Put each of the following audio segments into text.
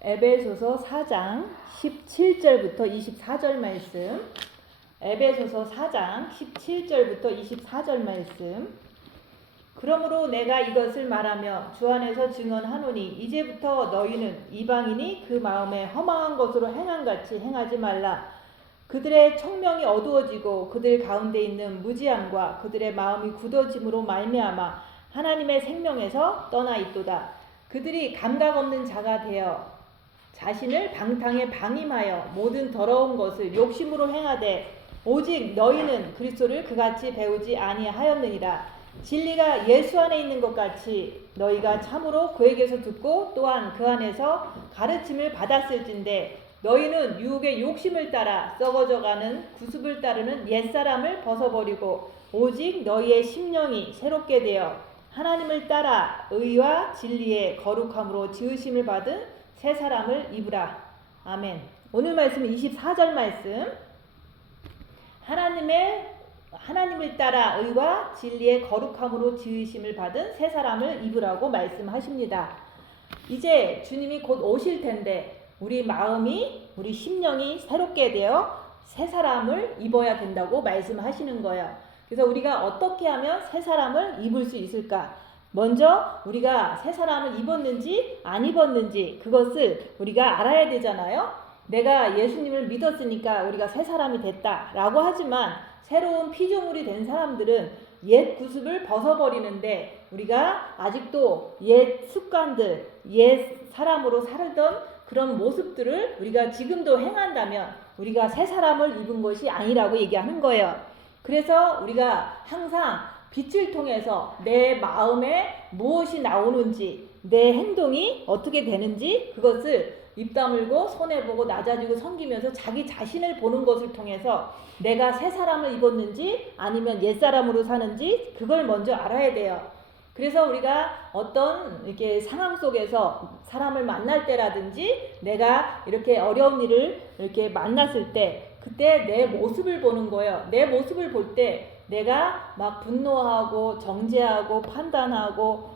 에베소서 4장 17절부터 24절 말씀. 에베소서 4장 17절부터 24절 말씀. 그러므로 내가 이것을 말하며 주 안에서 증언하노니 이제부터 너희는 이방인이 그 마음에 허망한 것으로 행함같이 행하지 말라. 그들의 청명이 어두워지고 그들 가운데 있는 무지함과 그들의 마음이 굳어짐으로 말미암아 하나님의 생명에서 떠나 있도다. 그들이 감각 없는 자가 되어 자신을 방탕에 방임하여 모든 더러운 것을 욕심으로 행하되 오직 너희는 그리스도를 그같이 배우지 아니하였느니라. 진리가 예수 안에 있는 것 같이 너희가 참으로 그에게서 듣고 또한 그 안에서 가르침을 받았을진데 너희는 유혹의 욕심을 따라 썩어져가는 구습을 따르는 옛사람을 벗어버리고 오직 너희의 심령이 새롭게 되어 하나님을 따라 의와 진리의 거룩함으로 지으심을 받은 새 사람을 입으라. 아멘. 오늘 말씀은 24절 말씀. 하나님을 따라 의와 진리의 거룩함으로 지으심을 받은 새 사람을 입으라고 말씀하십니다. 이제 주님이 곧 오실 텐데 우리 마음이, 우리 심령이 새롭게 되어 새 사람을 입어야 된다고 말씀하시는 거예요. 그래서 우리가 어떻게 하면 새 사람을 입을 수 있을까? 먼저 우리가 새 사람을 입었는지 안 입었는지 그것을 우리가 알아야 되잖아요. 내가 예수님을 믿었으니까 우리가 새 사람이 됐다라고 하지만 새로운 피조물이 된 사람들은 옛 구습을 벗어버리는데 우리가 아직도 옛 습관들, 옛 사람으로 살던 그런 모습들을 우리가 지금도 행한다면 우리가 새 사람을 입은 것이 아니라고 얘기하는 거예요. 그래서 우리가 항상 빛을 통해서 내 마음에 무엇이 나오는지, 내 행동이 어떻게 되는지 그것을 입 다물고 손해보고 낮아지고 섬기면서 자기 자신을 보는 것을 통해서 내가 새 사람을 입었는지 아니면 옛 사람으로 사는지 그걸 먼저 알아야 돼요. 그래서 우리가 어떤 이렇게 상황 속에서 사람을 만날 때라든지 내가 이렇게 어려운 일을 이렇게 만났을 때 그때 내 모습을 보는 거예요. 내 모습을 볼 때 내가 막 분노하고 정죄하고 판단하고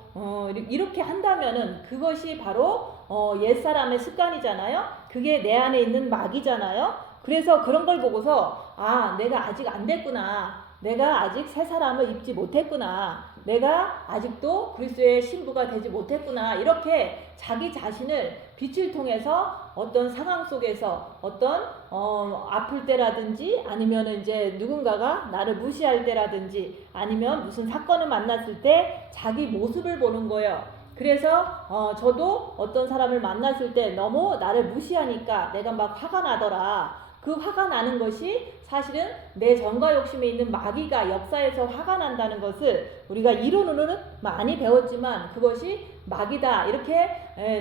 이렇게 한다면은 그것이 바로 옛사람의 습관이잖아요. 그게 내 안에 있는 마귀잖아요. 그래서 그런 걸 보고서 내가 아직 안 됐구나. 내가 아직 새 사람을 입지 못했구나. 내가 아직도 그리스도의 신부가 되지 못했구나. 이렇게 자기 자신을 빛을 통해서 어떤 상황 속에서 어떤 아플 때라든지 아니면 이제 누군가가 나를 무시할 때라든지 아니면 무슨 사건을 만났을 때 자기 모습을 보는 거예요. 그래서 저도 어떤 사람을 만났을 때 너무 나를 무시하니까 내가 막 화가 나더라. 그 화가 나는 것이 사실은 내 정과 욕심에 있는 마귀가 역사에서 화가 난다는 것을 우리가 이론으로는 많이 배웠지만 그것이 마귀다 이렇게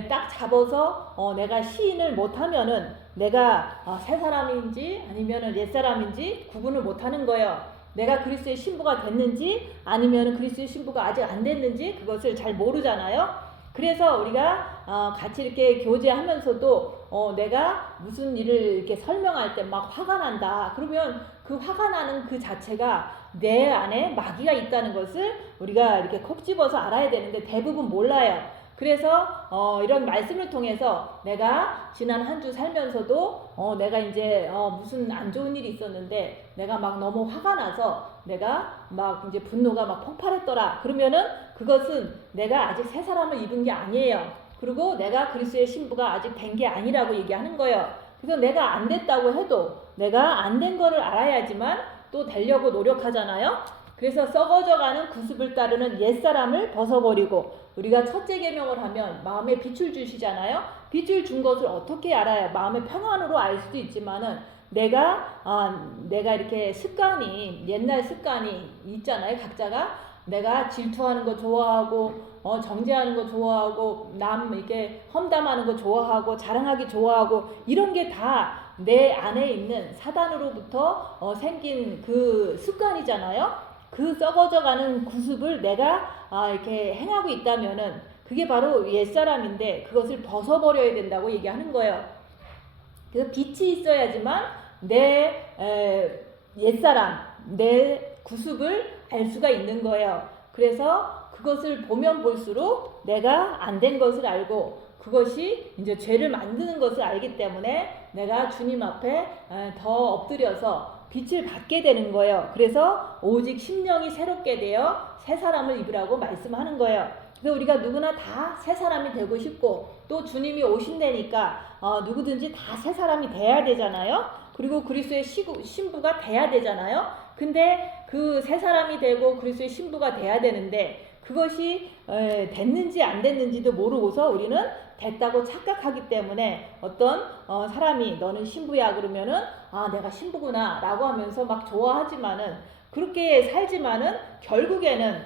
딱 잡아서 내가 시인을 못하면은 내가 새 사람인지 아니면은 옛 사람인지 구분을 못하는 거예요. 내가 그리스도의 신부가 됐는지 아니면은 그리스도의 신부가 아직 안 됐는지 그것을 잘 모르잖아요. 그래서 우리가 같이 이렇게 교제하면서도 내가 무슨 일을 이렇게 설명할 때 막 화가 난다. 그러면 그 화가 나는 그 자체가 내 안에 마귀가 있다는 것을 우리가 이렇게 콕 집어서 알아야 되는데 대부분 몰라요. 그래서 이런 말씀을 통해서 내가 지난 한 주 살면서도 내가 이제 무슨 안 좋은 일이 있었는데 내가 막 너무 화가 나서 내가 막 이제 분노가 막 폭발했더라. 그러면은 그것은 내가 아직 새 사람을 입은 게 아니에요. 그리고 내가 그리스도의 신부가 아직 된 게 아니라고 얘기하는 거예요. 그래서 내가 안 됐다고 해도 내가 안 된 거를 알아야지만 또 되려고 노력하잖아요. 그래서 썩어져가는 구습을 따르는 옛사람을 벗어버리고 우리가 첫째 계명을 하면 마음에 빛을 주시잖아요. 빛을 준 것을 어떻게 알아요? 마음의 평안으로 알 수도 있지만은 내가 이렇게 습관이 옛날 습관이 있잖아요. 각자가 내가 질투하는 거 좋아하고 정죄하는 거 좋아하고 남 이렇게 험담하는 거 좋아하고 자랑하기 좋아하고 이런 게 다 내 안에 있는 사단으로부터 생긴 그 습관이잖아요. 그 썩어져가는 구습을 내가 이렇게 행하고 있다면은 그게 바로 옛사람인데 그것을 벗어버려야 된다고 얘기하는 거예요. 그래서 빛이 있어야지만 내 옛사람, 내 구습을 알 수가 있는 거예요. 그래서 그것을 보면 볼수록 내가 안 된 것을 알고 그것이 이제 죄를 만드는 것을 알기 때문에 내가 주님 앞에 더 엎드려서 빛을 받게 되는 거예요. 그래서 오직 심령이 새롭게 되어 새 사람을 입으라고 말씀하는 거예요. 그래서 우리가 누구나 다 새 사람이 되고 싶고 또 주님이 오신다니까 누구든지 다 새 사람이 돼야 되잖아요. 그리고 그리스도의 신부가 돼야 되잖아요. 근데 그 새 사람이 되고 그리스도의 신부가 돼야 되는데 그것이 됐는지 안 됐는지도 모르고서 우리는 됐다고 착각하기 때문에 어떤 사람이 너는 신부야 그러면은 내가 신부구나 라고 하면서 막 좋아하지만은 그렇게 살지만은 결국에는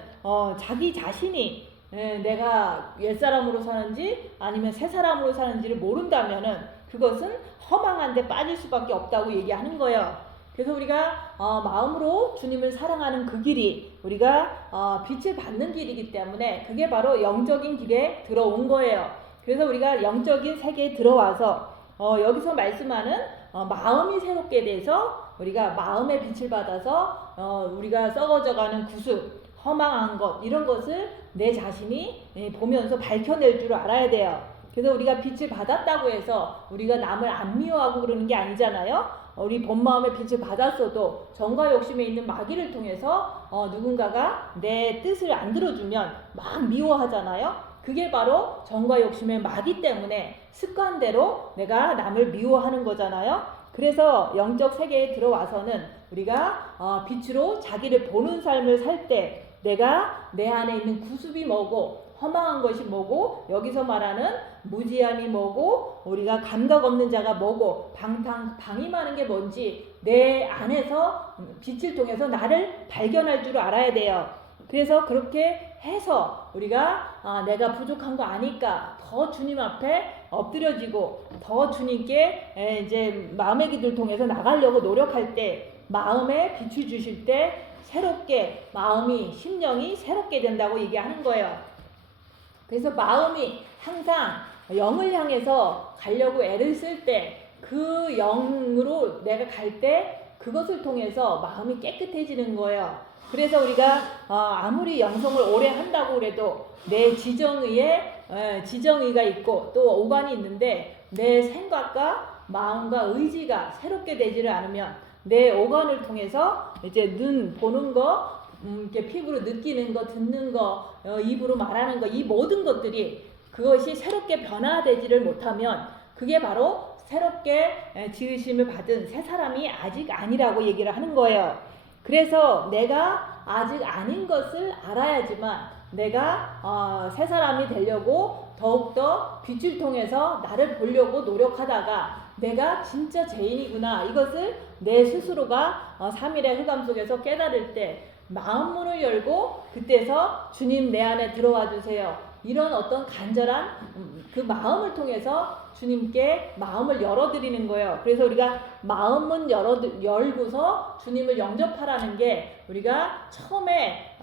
자기 자신이 내가 옛사람으로 사는지 아니면 새사람으로 사는지를 모른다면은 그것은 허망한 데 빠질 수밖에 없다고 얘기하는 거예요. 그래서 우리가 마음으로 주님을 사랑하는 그 길이 우리가 빛을 받는 길이기 때문에 그게 바로 영적인 길에 들어온 거예요. 그래서 우리가 영적인 세계에 들어와서 여기서 말씀하는 마음이 새롭게 돼서 우리가 마음의 빛을 받아서 우리가 썩어져가는 구습, 허망한 것 이런 것을 내 자신이 보면서 밝혀낼 줄 알아야 돼요. 그래서 우리가 빛을 받았다고 해서 우리가 남을 안 미워하고 그러는 게 아니잖아요. 우리 본 마음의 빛을 받았어도 정과 욕심에 있는 마귀를 통해서 누군가가 내 뜻을 안 들어주면 막 미워하잖아요. 그게 바로 정과 욕심의 마귀 때문에 습관대로 내가 남을 미워하는 거잖아요. 그래서 영적 세계에 들어와서는 우리가 빛으로 자기를 보는 삶을 살 때 내가 내 안에 있는 구습이 뭐고 허망한 것이 뭐고 여기서 말하는 무지함이 뭐고 우리가 감각 없는 자가 뭐고 방임하는 게 뭔지 내 안에서 빛을 통해서 나를 발견할 줄 알아야 돼요. 그래서 그렇게 해서 우리가 내가 부족한 거 아니까 더 주님 앞에 엎드려지고 더 주님께 이제 마음의 길을 통해서 나가려고 노력할 때 마음에 빛을 주실 때 새롭게 마음이 심령이 새롭게 된다고 얘기하는 거예요. 그래서 마음이 항상 영을 향해서 가려고 애를 쓸 때 그 영으로 내가 갈 때 그것을 통해서 마음이 깨끗해지는 거예요. 그래서 우리가 아무리 영성을 오래 한다고 그래도 내 지정의가 있고 또 오간이 있는데 내 생각과 마음과 의지가 새롭게 되지를 않으면 내 오간을 통해서 이제 눈 보는 거 이렇게 피부로 느끼는 거, 듣는 거, 입으로 말하는 거, 이 모든 것들이 그것이 새롭게 변화되지를 못하면 그게 바로 새롭게 지으심을 받은 새 사람이 아직 아니라고 얘기를 하는 거예요. 그래서 내가 아직 아닌 것을 알아야지만 내가 새 사람이 되려고 더욱더 빛을 통해서 나를 보려고 노력하다가 내가 진짜 죄인이구나 이것을 내 스스로가 3일의 흑암 속에서 깨달을 때 마음문을 열고 그때서 주님 내 안에 들어와 주세요. 이런 어떤 간절한 그 마음을 통해서 주님께 마음을 열어드리는 거예요. 그래서 우리가 마음문 열고서 주님을 영접하라는 게 우리가 처음에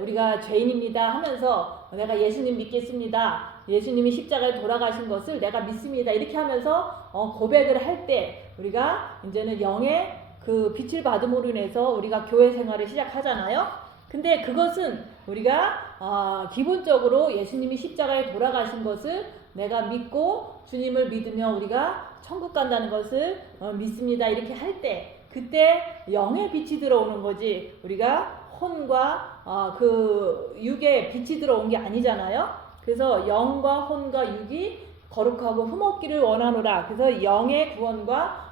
우리가 죄인입니다 하면서 내가 예수님 믿겠습니다. 예수님이 십자가에 돌아가신 것을 내가 믿습니다. 이렇게 하면서 고백을 할 때 우리가 이제는 영의 그 빛을 받음으로 인해서 우리가 교회 생활을 시작하잖아요. 근데 그것은 우리가 기본적으로 예수님이 십자가에 돌아가신 것을 내가 믿고 주님을 믿으며 우리가 천국 간다는 것을 믿습니다. 이렇게 할 때 그때 영의 빛이 들어오는 거지 우리가 혼과 그 육의 빛이 들어온 게 아니잖아요. 그래서 영과 혼과 육이 거룩하고 흠없기를 원하노라. 그래서 영의 구원과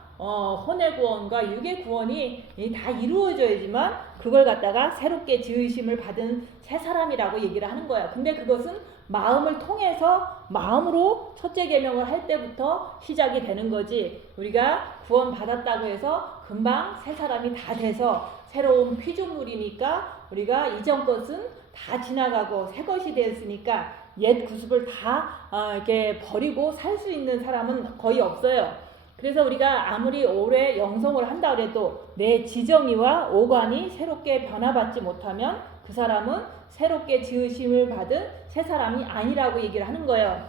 혼의 구원과 육의 구원이 다 이루어져야지만 그걸 갖다가 새롭게 지으심을 받은 새 사람이라고 얘기를 하는 거야. 근데 그것은 마음을 통해서 마음으로 첫째 계명을 할 때부터 시작이 되는 거지. 우리가 구원 받았다고 해서 금방 새 사람이 다 돼서 새로운 피조물이니까 우리가 이전 것은 다 지나가고 새 것이 되었으니까 옛 구습을 다 이렇게 버리고 살 수 있는 사람은 거의 없어요. 그래서 우리가 아무리 오래 영성을 한다 그래도 내 지정의와 오관이 새롭게 변화받지 못하면 그 사람은 새롭게 지으심을 받은 새 사람이 아니라고 얘기를 하는 거예요.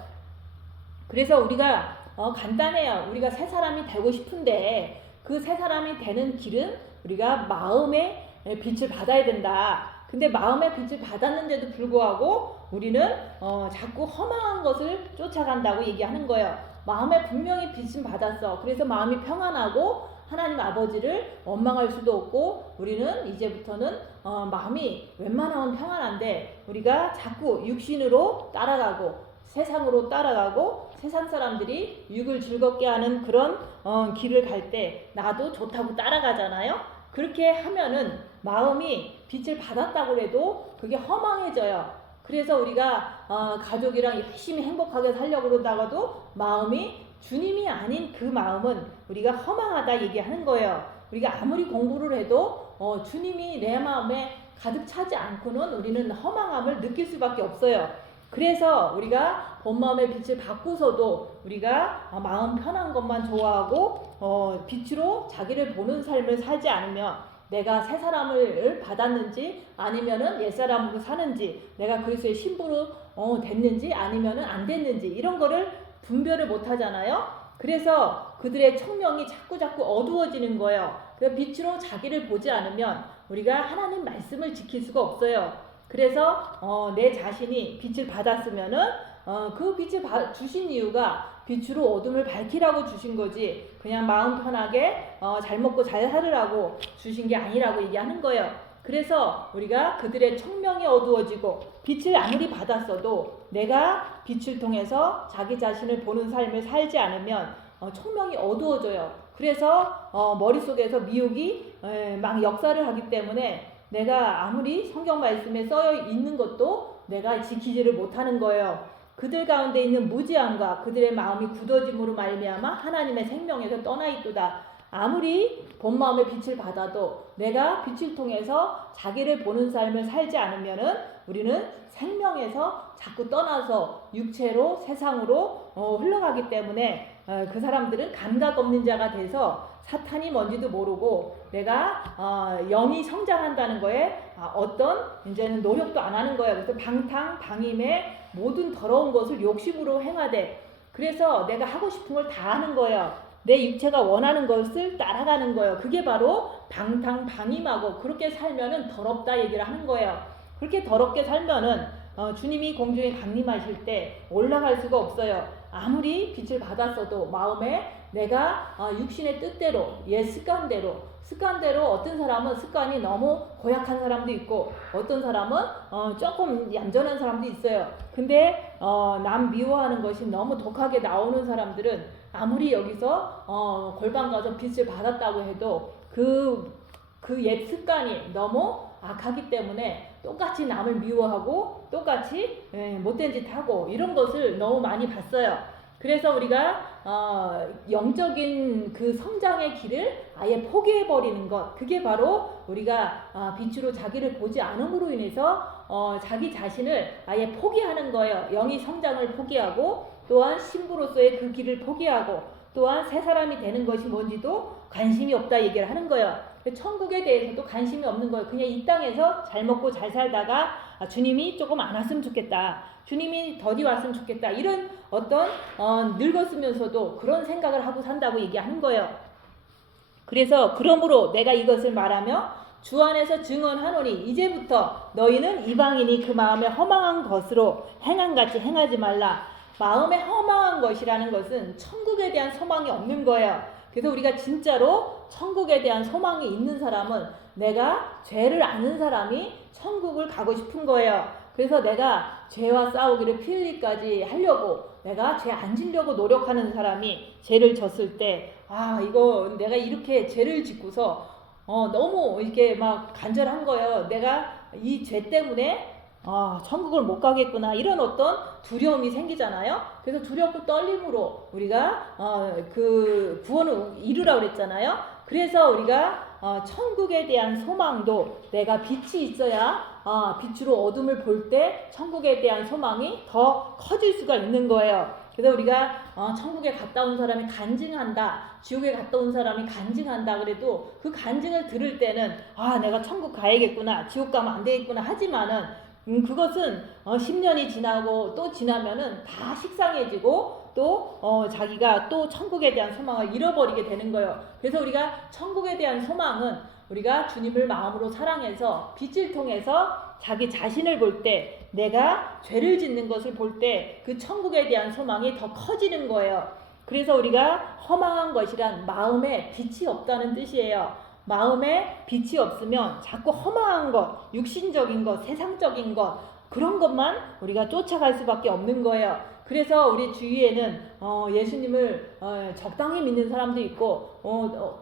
그래서 우리가 간단해요. 우리가 새 사람이 되고 싶은데 그 새 사람이 되는 길은 우리가 마음의 빛을 받아야 된다. 근데 마음의 빛을 받았는데도 불구하고 우리는 자꾸 허망한 것을 쫓아간다고 얘기하는 거예요. 마음에 분명히 빚은 받았어. 그래서 마음이 평안하고 하나님 아버지를 원망할 수도 없고 우리는 이제부터는 마음이 웬만하면 평안한데 우리가 자꾸 육신으로 따라가고 세상으로 따라가고 세상 사람들이 육을 즐겁게 하는 그런 길을 갈 때 나도 좋다고 따라가잖아요. 그렇게 하면은 마음이 빛을 받았다고 해도 그게 허망해져요. 그래서 우리가 가족이랑 열심히 행복하게 살려고 그러다가도 마음이 주님이 아닌 그 마음은 우리가 허망하다 얘기하는 거예요. 우리가 아무리 공부를 해도 주님이 내 마음에 가득 차지 않고는 우리는 허망함을 느낄 수밖에 없어요. 그래서 우리가 본 마음의 빛을 받고서도 우리가 마음 편한 것만 좋아하고 빛으로 자기를 보는 삶을 살지 않으면 내가 새 사람을 받았는지 아니면은 옛 사람으로 사는지 내가 그리스도의 신부로 됐는지 아니면은 안 됐는지 이런 거를 분별을 못 하잖아요. 그래서 그들의 청명이 자꾸 어두워지는 거예요. 그 빛으로 자기를 보지 않으면 우리가 하나님 말씀을 지킬 수가 없어요. 그래서 내 자신이 빛을 받았으면은 그 빛을 주신 이유가 빛으로 어둠을 밝히라고 주신 거지 그냥 마음 편하게 잘 먹고 잘 살으라고 주신 게 아니라고 얘기하는 거예요. 그래서 우리가 그들의 청명이 어두워지고 빛을 아무리 받았어도 내가 빛을 통해서 자기 자신을 보는 삶을 살지 않으면 청명이 어두워져요. 그래서 머릿속에서 미혹이 막 역사를 하기 때문에 내가 아무리 성경 말씀에 써여 있는 것도 내가 지키지를 못하는 거예요. 그들 가운데 있는 무지함과 그들의 마음이 굳어짐으로 말미암아 하나님의 생명에서 떠나 있도다. 아무리 본 마음의 빛을 받아도 내가 빛을 통해서 자기를 보는 삶을 살지 않으면은 우리는 생명에서 자꾸 떠나서 육체로 세상으로 흘러가기 때문에 그 사람들은 감각 없는 자가 돼서 사탄이 뭔지도 모르고 내가 영이 성장한다는 거에 어떤 이제는 노력도 안 하는 거예요. 그래서 방탕방임의 모든 더러운 것을 욕심으로 행하되 그래서 내가 하고 싶은 걸 다 하는 거예요. 내 육체가 원하는 것을 따라가는 거예요. 그게 바로 방탕방임하고 그렇게 살면은 더럽다 얘기를 하는 거예요. 그렇게 더럽게 살면은 주님이 공중에 강림하실 때 올라갈 수가 없어요. 아무리 빛을 받았어도 마음에 내가 육신의 뜻대로 옛 습관대로 어떤 사람은 습관이 너무 고약한 사람도 있고 어떤 사람은 조금 얌전한 사람도 있어요. 근데 남 미워하는 것이 너무 독하게 나오는 사람들은 아무리 여기서 골방 가서 빛을 받았다고 해도 그 옛 습관이 너무 악하기 때문에 똑같이 남을 미워하고 똑같이 못된 짓 하고 이런 것을 너무 많이 봤어요. 그래서 우리가 영적인 그 성장의 길을 아예 포기해버리는 것 그게 바로 우리가 빛으로 자기를 보지 않음으로 인해서 자기 자신을 아예 포기하는 거예요. 영이 성장을 포기하고 또한 신부로서의 그 길을 포기하고 또한 새 사람이 되는 것이 뭔지도 관심이 없다 얘기를 하는 거예요. 천국에 대해서도 관심이 없는 거예요. 그냥 이 땅에서 잘 먹고 잘 살다가 주님이 조금 안 왔으면 좋겠다. 주님이 더디 왔으면 좋겠다. 이런 어떤 늙었으면서도 그런 생각을 하고 산다고 얘기하는 거예요. 그래서 그러므로 내가 이것을 말하며 주 안에서 증언하노니 이제부터 너희는 이방인이 그 마음에 허망한 것으로 행함같이 행하지 말라. 마음에 허망한 것이라는 것은 천국에 대한 소망이 없는 거예요. 그래서 우리가 진짜로 천국에 대한 소망이 있는 사람은 내가 죄를 아는 사람이 천국을 가고 싶은 거예요. 그래서 내가 죄와 싸우기를 피 흘리까지 하려고 내가 죄 안 지려고 노력하는 사람이 죄를 졌을 때 이거 내가 이렇게 죄를 짓고서 너무 이렇게 막 간절한 거예요. 내가 이 죄 때문에 천국을 못 가겠구나 이런 어떤 두려움이 생기잖아요. 그래서 두렵고 떨림으로 우리가 그 구원을 이루라고 그랬잖아요. 그래서 우리가 천국에 대한 소망도 내가 빛이 있어야 빛으로 어둠을 볼 때 천국에 대한 소망이 더 커질 수가 있는 거예요. 그래서 우리가 천국에 갔다 온 사람이 간증한다, 지옥에 갔다 온 사람이 간증한다 그래도 그 간증을 들을 때는 내가 천국 가야겠구나, 지옥 가면 안 되겠구나 하지만은 그것은 10년이 지나고 또 지나면은 다 식상해지고 또 자기가 또 천국에 대한 소망을 잃어버리게 되는 거예요. 그래서 우리가 천국에 대한 소망은 우리가 주님을 마음으로 사랑해서 빛을 통해서 자기 자신을 볼 때, 내가 죄를 짓는 것을 볼 때 그 천국에 대한 소망이 더 커지는 거예요. 그래서 우리가 허망한 것이란 마음에 빛이 없다는 뜻이에요. 마음에 빛이 없으면 자꾸 허망한 것, 육신적인 것, 세상적인 것, 그런 것만 우리가 쫓아갈 수밖에 없는 거예요. 그래서 우리 주위에는 예수님을 적당히 믿는 사람도 있고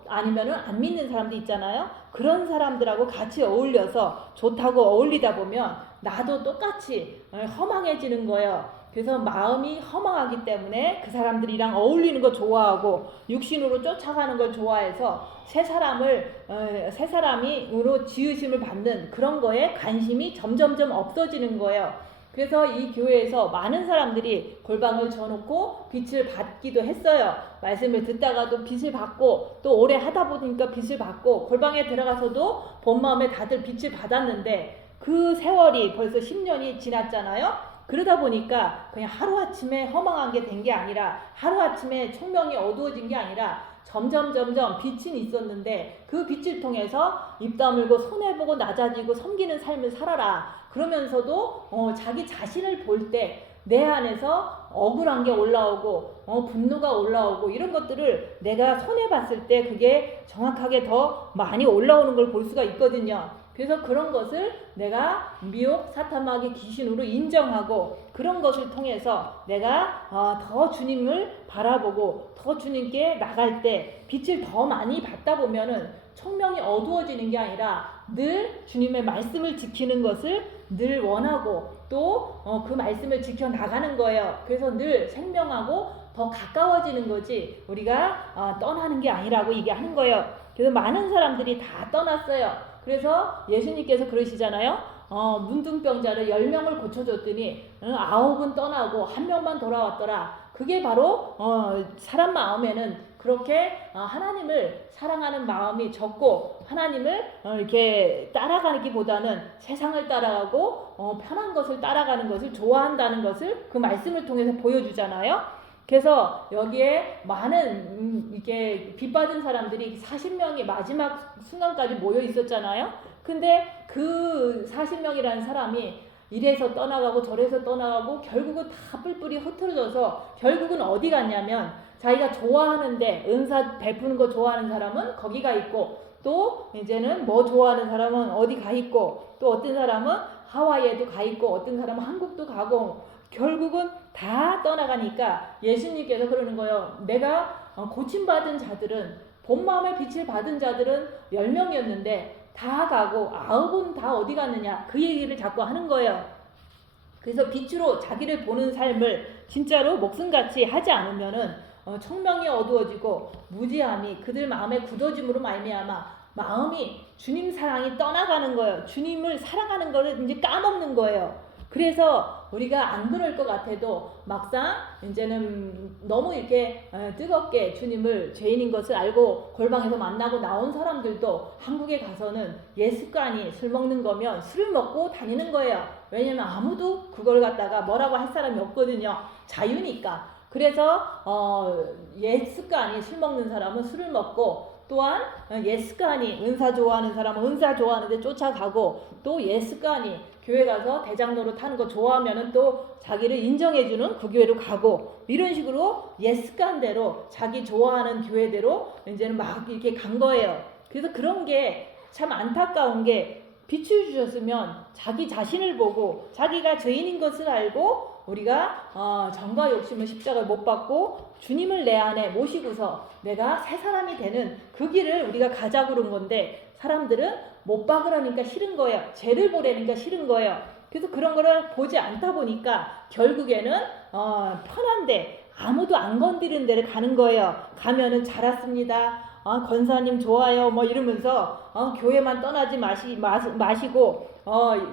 아니면은 안 믿는 사람도 있잖아요. 그런 사람들하고 같이 어울려서 좋다고 어울리다 보면 나도 똑같이 허망해지는 거예요. 그래서 마음이 허망하기 때문에 그 사람들이랑 어울리는 거 좋아하고 육신으로 쫓아가는 걸 좋아해서 새 사람으로 지으심을 받는 그런 거에 관심이 점점점 없어지는 거예요. 그래서 이 교회에서 많은 사람들이 골방을 져놓고 빛을 받기도 했어요. 말씀을 듣다가도 빛을 받고 또 오래 하다 보니까 빛을 받고 골방에 들어가서도 본 마음에 다들 빛을 받았는데 그 세월이 벌써 10년이 지났잖아요. 그러다 보니까 그냥 하루아침에 허망한 게 된 게 아니라 하루아침에 총명이 어두워진 게 아니라 점점 빛은 있었는데 그 빛을 통해서 입 다물고 손해보고 낮아지고 섬기는 삶을 살아라. 그러면서도 자기 자신을 볼 때 내 안에서 억울한 게 올라오고 분노가 올라오고 이런 것들을 내가 손해봤을 때 그게 정확하게 더 많이 올라오는 걸 볼 수가 있거든요. 그래서 그런 것을 내가 미혹, 사탄마귀, 귀신으로 인정하고 그런 것을 통해서 내가 더 주님을 바라보고 더 주님께 나갈 때 빛을 더 많이 받다 보면은 총명이 어두워지는 게 아니라 늘 주님의 말씀을 지키는 것을 늘 원하고 또 그 말씀을 지켜 나가는 거예요. 그래서 늘 생명하고 더 가까워지는 거지 우리가 떠나는 게 아니라고 얘기하는 거예요. 그래서 많은 사람들이 다 떠났어요. 그래서 예수님께서 그러시잖아요. 문둥병자를 10명을 고쳐줬더니 9은 떠나고 1명만 돌아왔더라. 그게 바로 사람 마음에는 그렇게 하나님을 사랑하는 마음이 적고 하나님을 이렇게 따라가기보다는 세상을 따라가고 편한 것을 따라가는 것을 좋아한다는 것을 그 말씀을 통해서 보여주잖아요. 그래서 여기에 많은 이렇게 빚받은 사람들이 40명이 마지막 순간까지 모여 있었잖아요. 근데 그 40명이라는 사람이 이래서 떠나가고 저래서 떠나가고 결국은 다 뿔뿔이 흩어져서 결국은 어디 갔냐면 자기가 좋아하는데 은사 베푸는 거 좋아하는 사람은 거기 가 있고 또 이제는 뭐 좋아하는 사람은 어디 가 있고 또 어떤 사람은 하와이에도 가 있고 어떤 사람은 한국도 가고 결국은 다 떠나가니까 예수님께서 그러는 거예요. 내가 고침받은 자들은 본 마음의 빛을 받은 자들은 10명이었는데 다 가고 9은 다 어디 갔느냐 그 얘기를 자꾸 하는 거예요. 그래서 빛으로 자기를 보는 삶을 진짜로 목숨같이 하지 않으면은 총명이 어두워지고 무지함이 그들 마음에 굳어짐으로 말미암아 마음이 주님 사랑이 떠나가는 거예요. 주님을 사랑하는 거를 이제 까먹는 거예요. 그래서 우리가 안 그럴 것 같아도 막상 이제는 너무 이렇게 뜨겁게 주님을 죄인인 것을 알고 골방에서 만나고 나온 사람들도 한국에 가서는 옛 습관이 술 먹는 거면 술을 먹고 다니는 거예요. 왜냐면 아무도 그걸 갖다가 뭐라고 할 사람이 없거든요. 자유니까. 그래서 옛 습관이 술 먹는 사람은 술을 먹고 또한 옛 습관이 은사 좋아하는 사람은 은사 좋아하는데 쫓아가고 또 옛 습관이 교회 가서 대장 노릇하는 거 좋아하면은 또 자기를 인정해주는 그 교회로 가고 이런 식으로 옛 습관대로 자기 좋아하는 교회대로 이제는 막 이렇게 간 거예요. 그래서 그런 게 참 안타까운 게 빛을 주셨으면 자기 자신을 보고 자기가 죄인인 것을 알고 우리가 정과 욕심을 십자가를 못 받고 주님을 내 안에 모시고서 내가 새 사람이 되는 그 길을 우리가 가자고 그런 건데 사람들은 못 박으라니까 싫은 거예요. 죄를 보라니까 싫은 거예요. 그래서 그런 거를 보지 않다 보니까 결국에는 편한데 아무도 안 건드리는 데를 가는 거예요. 가면은 잘 왔습니다. 권사님 좋아요 뭐 이러면서 교회만 떠나지 마시고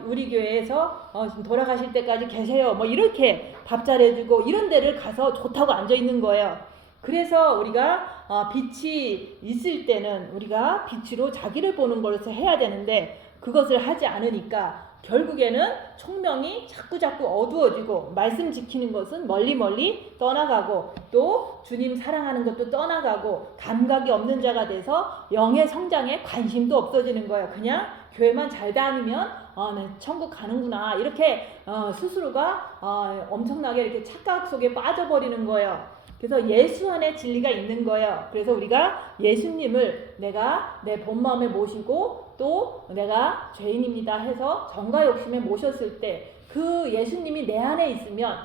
우리 교회에서 돌아가실 때까지 계세요 뭐 이렇게 밥 잘해주고 이런 데를 가서 좋다고 앉아 있는 거예요. 그래서 우리가 빛이 있을 때는 우리가 빛으로 자기를 보는 것을 해야 되는데 그것을 하지 않으니까 결국에는 총명이 자꾸 어두워지고 말씀 지키는 것은 멀리 떠나가고 또 주님 사랑하는 것도 떠나가고 감각이 없는 자가 돼서 영의 성장에 관심도 없어지는 거예요. 그냥 교회만 잘 다니면 네, 천국 가는구나 이렇게 스스로가 엄청나게 이렇게 착각 속에 빠져버리는 거예요. 그래서 예수 안에 진리가 있는 거예요. 그래서 우리가 예수님을 내가 내 본 마음에 모시고 또 내가 죄인입니다 해서 정과 욕심에 모셨을 때 그 예수님이 내 안에 있으면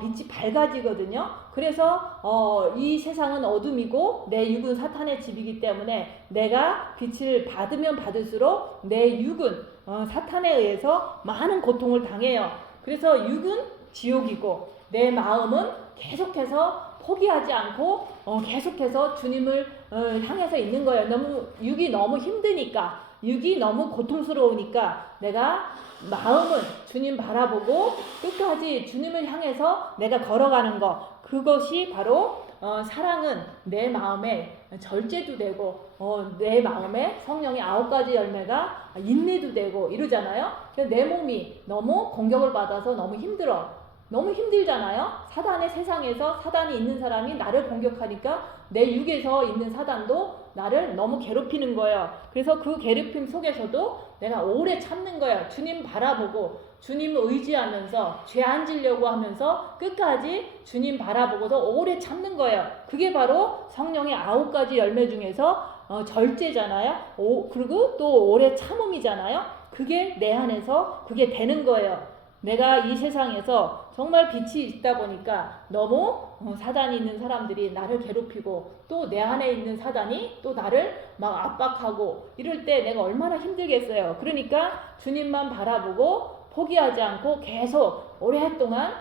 빛이 밝아지거든요. 그래서 이 세상은 어둠이고 내 육은 사탄의 집이기 때문에 내가 빛을 받으면 받을수록 내 육은 사탄에 의해서 많은 고통을 당해요. 그래서 육은 지옥이고 내 마음은 계속해서 포기하지 않고 계속해서 주님을 향해서 있는 거예요. 육이 너무 힘드니까, 육이 너무 고통스러우니까 내가 마음은 주님 바라보고 끝까지 주님을 향해서 내가 걸어가는 거, 그것이 바로 사랑은 내 마음에 절제도 되고 내 마음에 성령의 9가지 열매가 인내도 되고 이러잖아요. 내 몸이 너무 공격을 받아서 너무 힘들어. 너무 힘들잖아요. 사단의 세상에서 사단이 있는 사람이 나를 공격하니까 내 육에서 있는 사단도 나를 너무 괴롭히는 거예요. 그래서 그 괴롭힘 속에서도 내가 오래 참는 거예요. 주님 바라보고 주님을 의지하면서 죄 안 지려고 하면서 끝까지 주님 바라보고서 오래 참는 거예요. 그게 바로 성령의 9가지 열매 중에서 절제잖아요. 그리고 또 오래 참음이잖아요. 그게 내 안에서 그게 되는 거예요. 내가 이 세상에서 정말 빛이 있다 보니까 너무 사단이 있는 사람들이 나를 괴롭히고 또 내 안에 있는 사단이 또 나를 막 압박하고 이럴 때 내가 얼마나 힘들겠어요. 그러니까 주님만 바라보고 포기하지 않고 계속 오랫동안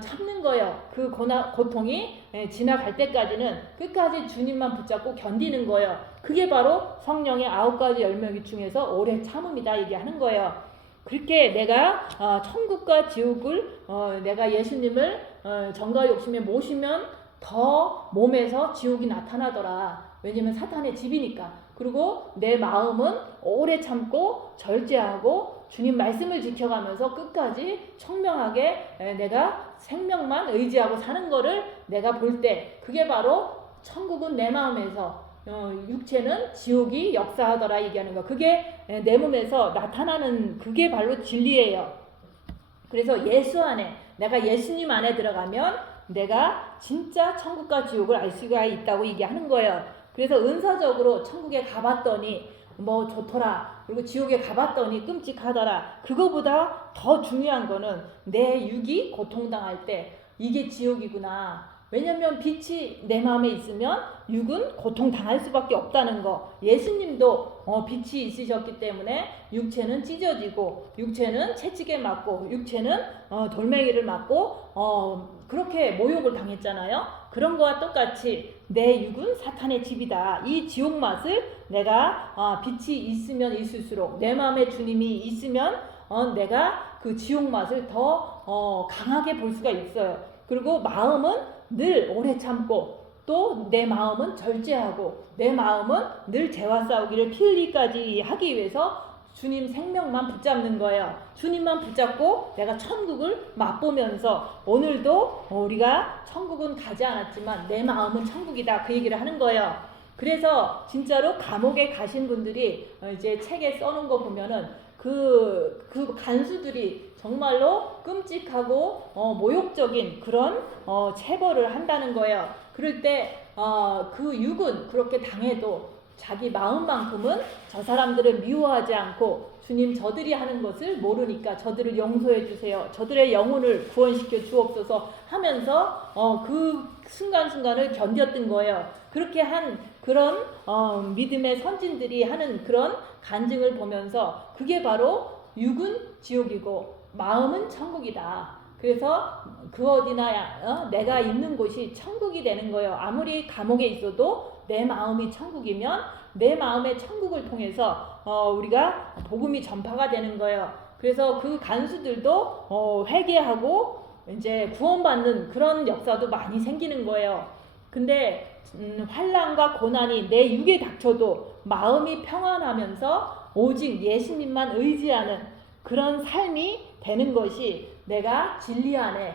참는 거예요. 그 고통이 지나갈 때까지는 끝까지 주님만 붙잡고 견디는 거예요. 그게 바로 성령의 9가지 열매 중에서 오래 참음이다 얘기하는 거예요. 그렇게 내가 천국과 지옥을 내가 예수님을 정과 욕심에 모시면 더 몸에서 지옥이 나타나더라. 왜냐면 사탄의 집이니까. 그리고 내 마음은 오래 참고 절제하고 주님 말씀을 지켜가면서 끝까지 청명하게 내가 생명만 의지하고 사는 거를 내가 볼 때 그게 바로 천국은 내 마음에서 육체는 지옥이 역사하더라 얘기하는 거. 그게 내 몸에서 나타나는 그게 바로 진리예요. 그래서 예수 안에 내가 예수님 안에 들어가면 내가 진짜 천국과 지옥을 알 수가 있다고 얘기하는 거예요. 그래서 은사적으로 천국에 가봤더니 뭐 좋더라. 그리고 지옥에 가봤더니 끔찍하더라. 그거보다 더 중요한 거는 내 육이 고통당할 때 이게 지옥이구나. 왜냐면 빛이 내 마음에 있으면 육은 고통당할 수밖에 없다는 거. 예수님도 빛이 있으셨기 때문에 육체는 찢어지고 육체는 채찍에 맞고 육체는 돌멩이를 맞고 그렇게 모욕을 당했잖아요. 그런 거와 똑같이 내 육은 사탄의 집이다. 이 지옥 맛을 내가 빛이 있으면 있을수록 내 마음에 주님이 있으면 내가 그 지옥 맛을 더 강하게 볼 수가 있어요. 그리고 마음은 늘 오래 참고 또 내 마음은 절제하고 내 마음은 늘 죄와 싸우기를 피 흘리기까지 하기 위해서 주님 생명만 붙잡는 거예요. 주님만 붙잡고 내가 천국을 맛보면서 오늘도 우리가 천국은 가지 않았지만 내 마음은 천국이다 그 얘기를 하는 거예요. 그래서 진짜로 감옥에 가신 분들이 이제 책에 써놓은 거 보면은 그 간수들이 정말로 끔찍하고 모욕적인 그런 체벌을 한다는 거예요. 그럴 때 그 육은 그렇게 당해도 자기 마음만큼은 저 사람들을 미워하지 않고 주님 저들이 하는 것을 모르니까 저들을 용서해 주세요. 저들의 영혼을 구원시켜 주옵소서 하면서 그 순간순간을 견뎠던 거예요. 그렇게 한 그런 믿음의 선진들이 하는 그런 간증을 보면서 그게 바로 육은 지옥이고 마음은 천국이다. 그래서 그 어디나 내가 있는 곳이 천국이 되는 거예요. 아무리 감옥에 있어도 내 마음이 천국이면 내 마음의 천국을 통해서 우리가 복음이 전파가 되는 거예요. 그래서 그 간수들도 회개하고 이제 구원받는 그런 역사도 많이 생기는 거예요. 근데 환난과 고난이 내 육에 닥쳐도 마음이 평안하면서 오직 예수님만 의지하는 그런 삶이 되는 것이 내가 진리 안에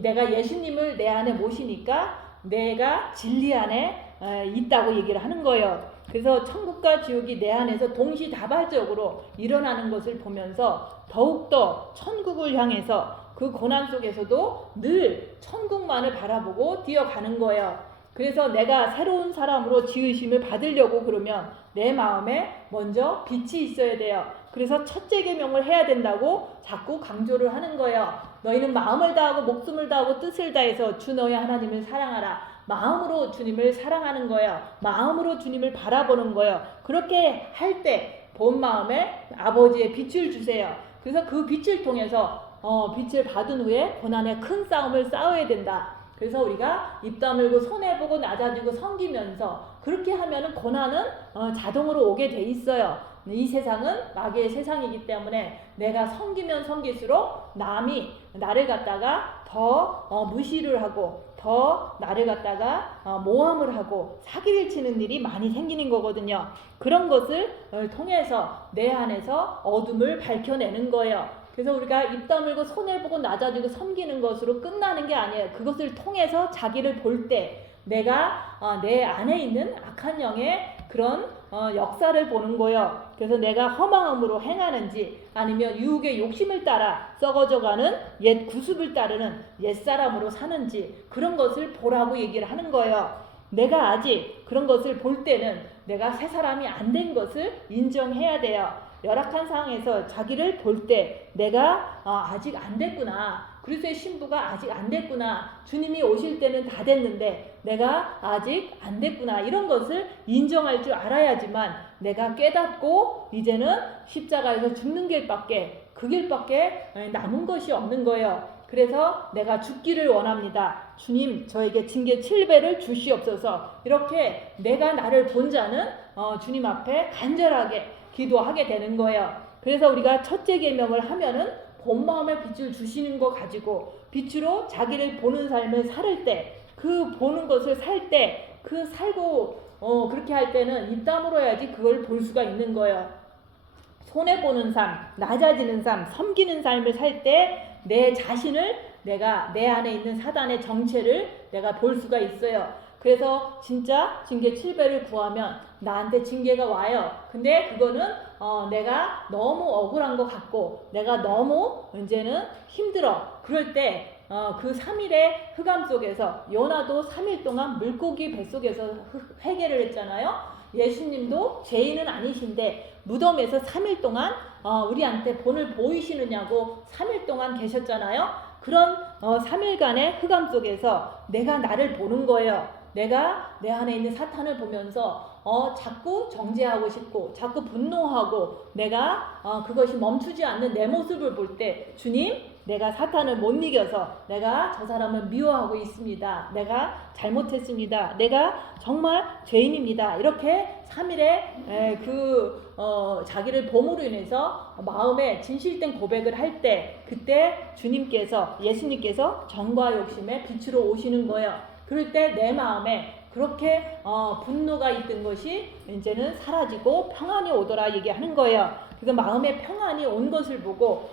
내가 예수님을 내 안에 모시니까 내가 진리 안에 있다고 얘기를 하는 거예요. 그래서 천국과 지옥이 내 안에서 동시다발적으로 일어나는 것을 보면서 더욱더 천국을 향해서 그 고난 속에서도 늘 천국만을 바라보고 뛰어가는 거예요. 그래서 내가 새로운 사람으로 지으심을 받으려고 그러면 내 마음에 먼저 빛이 있어야 돼요. 그래서 첫째 계명을 해야 된다고 자꾸 강조를 하는 거예요. 너희는 마음을 다하고 목숨을 다하고 뜻을 다해서 주 너희 하나님을 사랑하라. 마음으로 주님을 사랑하는 거예요. 마음으로 주님을 바라보는 거예요. 그렇게 할 때 본 마음에 아버지의 빛을 주세요. 그래서 그 빛을 통해서 빛을 받은 후에 고난의 큰 싸움을 싸워야 된다. 그래서 우리가 입 다물고 손해보고 낮아지고 섬기면서 그렇게 하면은 고난은 자동으로 오게 돼 있어요. 이 세상은 마귀의 세상이기 때문에 내가 섬기면 섬길수록 남이 나를 갖다가 더 무시를 하고 더 나를 갖다가 모함을 하고 사기를 치는 일이 많이 생기는 거거든요. 그런 것을 통해서 내 안에서 어둠을 밝혀내는 거예요. 그래서 우리가 입 다물고 손해보고 낮아지고 섬기는 것으로 끝나는 게 아니에요. 그것을 통해서 자기를 볼 때 내가 내 안에 있는 악한 영의 그런 역사를 보는 거예요. 그래서 내가 허망함으로 행하는지 아니면 유혹의 욕심을 따라 썩어져가는 옛 구습을 따르는 옛사람으로 사는지 그런 것을 보라고 얘기를 하는 거예요. 내가 아직 그런 것을 볼 때는 내가 새 사람이 안 된 것을 인정해야 돼요. 열악한 상황에서 자기를 볼 때 내가 아직 안 됐구나. 그리스도의 신부가 아직 안 됐구나. 주님이 오실 때는 다 됐는데 내가 아직 안 됐구나. 이런 것을 인정할 줄 알아야지만 내가 깨닫고 이제는 십자가에서 죽는 길밖에 그 길밖에 남은 것이 없는 거예요. 그래서 내가 죽기를 원합니다. 주님 저에게 징계 7배를 주시옵소서. 이렇게 내가 나를 본 자는 주님 앞에 간절하게 기도하게 되는 거예요. 그래서 우리가 첫째 계명을 하면은 본 마음의 빛을 주시는 거 가지고 빛으로 자기를 보는 삶을 살 때 그 보는 것을 살 때 그 살고 그렇게 할 때는 입 다물어야지 그걸 볼 수가 있는 거예요. 손해보는 삶, 낮아지는 삶, 섬기는 삶을 살 때 내 자신을 내가 내 안에 있는 사단의 정체를 내가 볼 수가 있어요. 그래서 진짜 징계 7배를 구하면 나한테 징계가 와요. 근데 그거는 내가 너무 억울한 것 같고 내가 너무 이제는 힘들어. 그럴 때 그 3일의 흑암 속에서 요나도 3일 동안 물고기 뱃속에서 회개를 했잖아요. 예수님도 죄인은 아니신데 무덤에서 3일 동안 우리한테 본을 보이시느냐고 3일 동안 계셨잖아요. 그런 3일간의 흑암 속에서 내가 나를 보는 거예요. 내가 내 안에 있는 사탄을 보면서 자꾸 정죄하고 싶고 자꾸 분노하고 내가 그것이 멈추지 않는 내 모습을 볼 때 주님 내가 사탄을 못 이겨서 내가 저 사람을 미워하고 있습니다. 내가 잘못했습니다. 내가 정말 죄인입니다. 이렇게 3일에 자기를 봄으로 인해서 마음에 진실된 고백을 할 때 그때 주님께서 예수님께서 정과 욕심의 빛으로 오시는 거예요. 그럴 때 내 마음에 그렇게 분노가 있던 것이 이제는 사라지고 평안이 오더라 얘기하는 거예요. 그래서 마음에 평안이 온 것을 보고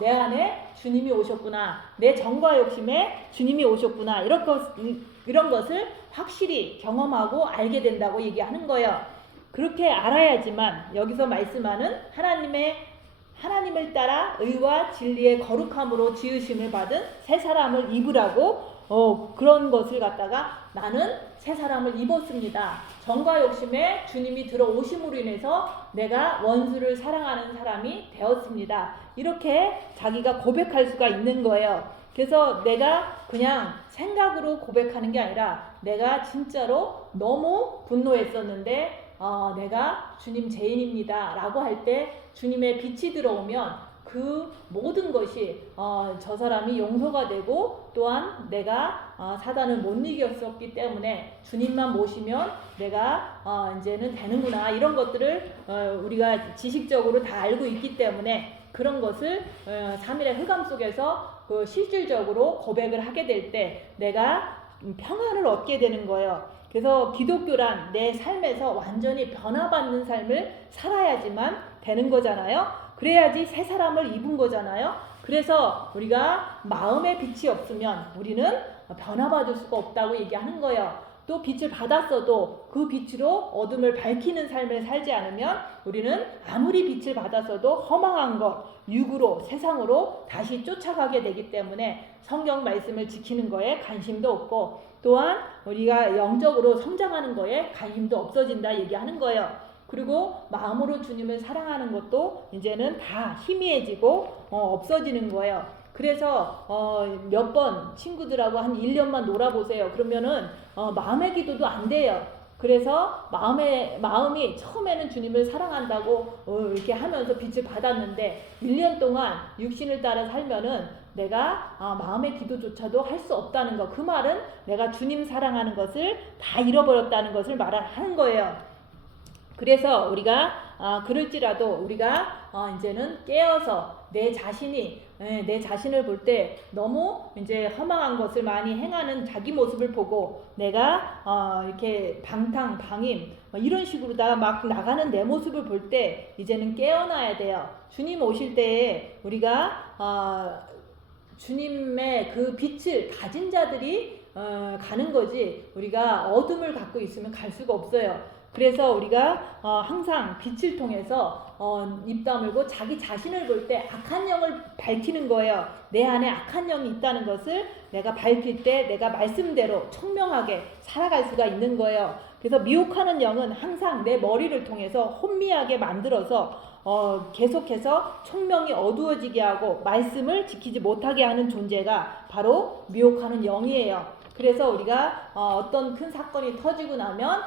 내 안에 주님이 오셨구나. 내 정과 욕심에 주님이 오셨구나. 이런 것을 확실히 경험하고 알게 된다고 얘기하는 거예요. 그렇게 알아야지만 여기서 말씀하는 하나님을 따라 의와 진리의 거룩함으로 지으심을 받은 새 사람을 입으라고 그런 것을 갖다가 나는 새 사람을 입었습니다. 정과 욕심에 주님이 들어오심으로 인해서 내가 원수를 사랑하는 사람이 되었습니다. 이렇게 자기가 고백할 수가 있는 거예요. 그래서 내가 그냥 생각으로 고백하는 게 아니라 내가 진짜로 너무 분노했었는데 내가 주님 죄인입니다 라고 할 때 주님의 빛이 들어오면 그 모든 것이 저 사람이 용서가 되고 또한 내가 사단을 못 이겼었기 때문에 주님만 모시면 내가 이제는 되는구나 이런 것들을 우리가 지식적으로 다 알고 있기 때문에 그런 것을 3일의 흑암 속에서 실질적으로 고백을 하게 될 때 내가 평안을 얻게 되는 거예요. 그래서 기독교란 내 삶에서 완전히 변화받는 삶을 살아야지만 되는 거잖아요. 그래야지 새 사람을 입은 거잖아요. 그래서 우리가 마음의 빛이 없으면 우리는 변화받을 수가 없다고 얘기하는 거예요. 또 빛을 받았어도 그 빛으로 어둠을 밝히는 삶을 살지 않으면 우리는 아무리 빛을 받았어도 허망한 것, 육으로, 세상으로 다시 쫓아가게 되기 때문에 성경 말씀을 지키는 거에 관심도 없고 또한 우리가 영적으로 성장하는 거에 관심도 없어진다 얘기하는 거예요. 그리고 마음으로 주님을 사랑하는 것도 이제는 다 희미해지고 없어지는 거예요. 그래서 몇 번 친구들하고 한 1년만 놀아보세요. 그러면은 마음의 기도도 안 돼요. 그래서 마음이 처음에는 주님을 사랑한다고 이렇게 하면서 빛을 받았는데 1년 동안 육신을 따라 살면은 내가 마음의 기도조차도 할 수 없다는 거. 그 말은 내가 주님 사랑하는 것을 다 잃어버렸다는 것을 말하는 거예요. 그래서 우리가 그럴지라도 우리가 이제는 깨어서 내 자신을 볼 때 너무 이제 허망한 것을 많이 행하는 자기 모습을 보고 내가 이렇게 방임 이런 식으로다가 막 나가는 내 모습을 볼 때 이제는 깨어나야 돼요. 주님 오실 때에 우리가 주님의 그 빛을 가진 자들이 가는 거지 우리가 어둠을 갖고 있으면 갈 수가 없어요. 그래서 우리가 항상 빛을 통해서 입 다물고 자기 자신을 볼 때 악한 영을 밝히는 거예요. 내 안에 악한 영이 있다는 것을 내가 밝힐 때 내가 말씀대로 청명하게 살아갈 수가 있는 거예요. 그래서 미혹하는 영은 항상 내 머리를 통해서 혼미하게 만들어서 계속해서 총명이 어두워지게 하고 말씀을 지키지 못하게 하는 존재가 바로 미혹하는 영이에요. 그래서 우리가 어떤 큰 사건이 터지고 나면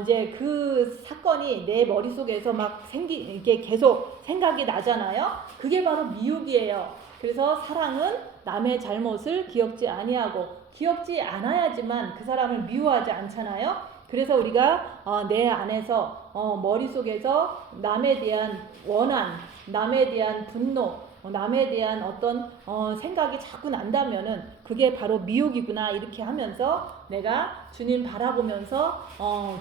이제 그 사건이 내 머릿속에서 막 이게 계속 생각이 나잖아요. 그게 바로 미혹이에요. 그래서 사랑은 남의 잘못을 기억지 않아야지만 그 사람을 미워하지 않잖아요. 그래서 우리가 내 안에서 머릿속에서 남에 대한 원한, 남에 대한 분노, 남에 대한 어떤 생각이 자꾸 난다면은 그게 바로 미혹이구나 이렇게 하면서 내가 주님 바라보면서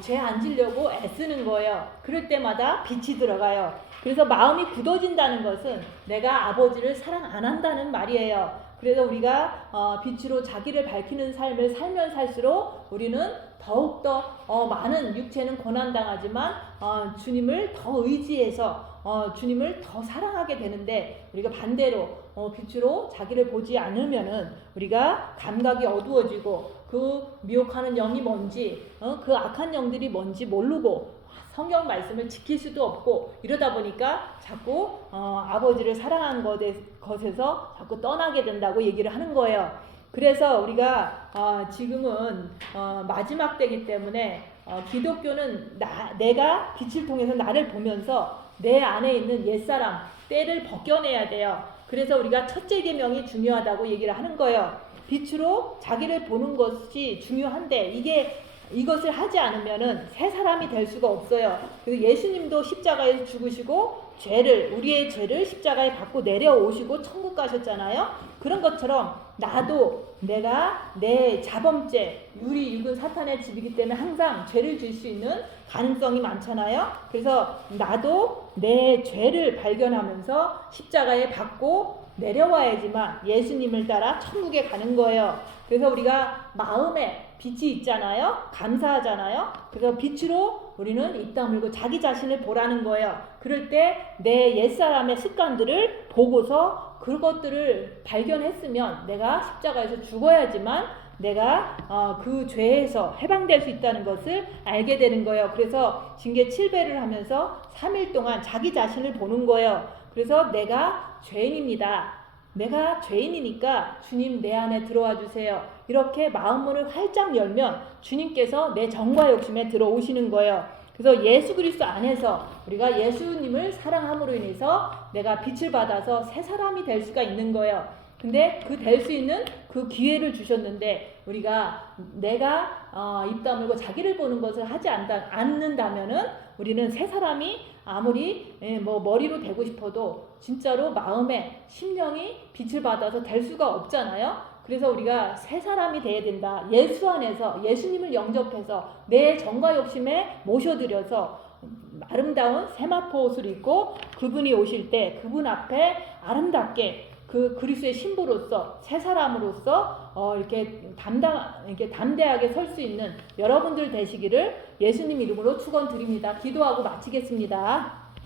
죄 안 지려고 애쓰는 거예요. 그럴 때마다 빛이 들어가요. 그래서 마음이 굳어진다는 것은 내가 아버지를 사랑 안 한다는 말이에요. 그래서 우리가 빛으로 자기를 밝히는 삶을 살면 살수록 우리는 더욱더 많은 육체는 고난당하지만 주님을 더 의지해서 주님을 더 사랑하게 되는데 우리가 반대로 빛으로 자기를 보지 않으면은 우리가 감각이 어두워지고 그 미혹하는 영이 뭔지 그 악한 영들이 뭔지 모르고 성경 말씀을 지킬 수도 없고 이러다 보니까 자꾸 아버지를 사랑한 것에서 자꾸 떠나게 된다고 얘기를 하는 거예요. 그래서 우리가 지금은 마지막 때이기 때문에 기독교는 내가 빛을 통해서 나를 보면서 내 안에 있는 옛사람 때를 벗겨내야 돼요. 그래서 우리가 첫째 계명이 중요하다고 얘기를 하는 거예요. 빛으로 자기를 보는 것이 중요한데 이것을 하지 않으면은 새 사람이 될 수가 없어요. 그래서 예수님도 십자가에 죽으시고 우리의 죄를 십자가에 받고 내려오시고 천국 가셨잖아요. 그런 것처럼 나도 내가 내 자범죄, 육은 사탄의 집이기 때문에 항상 죄를 질 수 있는 가능성이 많잖아요. 그래서 나도 내 죄를 발견하면서 십자가에 받고 내려와야지만 예수님을 따라 천국에 가는 거예요. 그래서 우리가 마음에 빛이 있잖아요. 감사하잖아요. 그래서 빛으로 우리는 입 다물고 자기 자신을 보라는 거예요. 그럴 때 내 옛사람의 습관들을 보고서 그것들을 발견했으면 내가 십자가에서 죽어야지만 내가 그 죄에서 해방될 수 있다는 것을 알게 되는 거예요. 그래서 징계 7배를 하면서 3일 동안 자기 자신을 보는 거예요. 그래서 내가 죄인입니다. 내가 죄인이니까 주님 내 안에 들어와 주세요. 이렇게 마음문을 활짝 열면 주님께서 내 정과 욕심에 들어오시는 거예요. 그래서 예수 그리스도 안에서 우리가 예수님을 사랑함으로 인해서 내가 빛을 받아서 새 사람이 될 수가 있는 거예요. 근데 그 될 수 있는 그 기회를 주셨는데 우리가 내가 입 다물고 자기를 보는 것을 하지 않는다면은 우리는 새 사람이 아무리 머리로 되고 싶어도 진짜로 마음에 심령이 빛을 받아서 될 수가 없잖아요. 그래서 우리가 새 사람이 돼야 된다. 예수 안에서 예수님을 영접해서 내 정과 욕심에 모셔드려서 아름다운 세마포 옷을 입고 그분이 오실 때 그분 앞에 아름답게 그 그리스도의 신부로서 새 사람으로서 이렇게 담대하게 설 수 있는 여러분들 되시기를 예수님 이름으로 축원드립니다. 기도하고 마치겠습니다.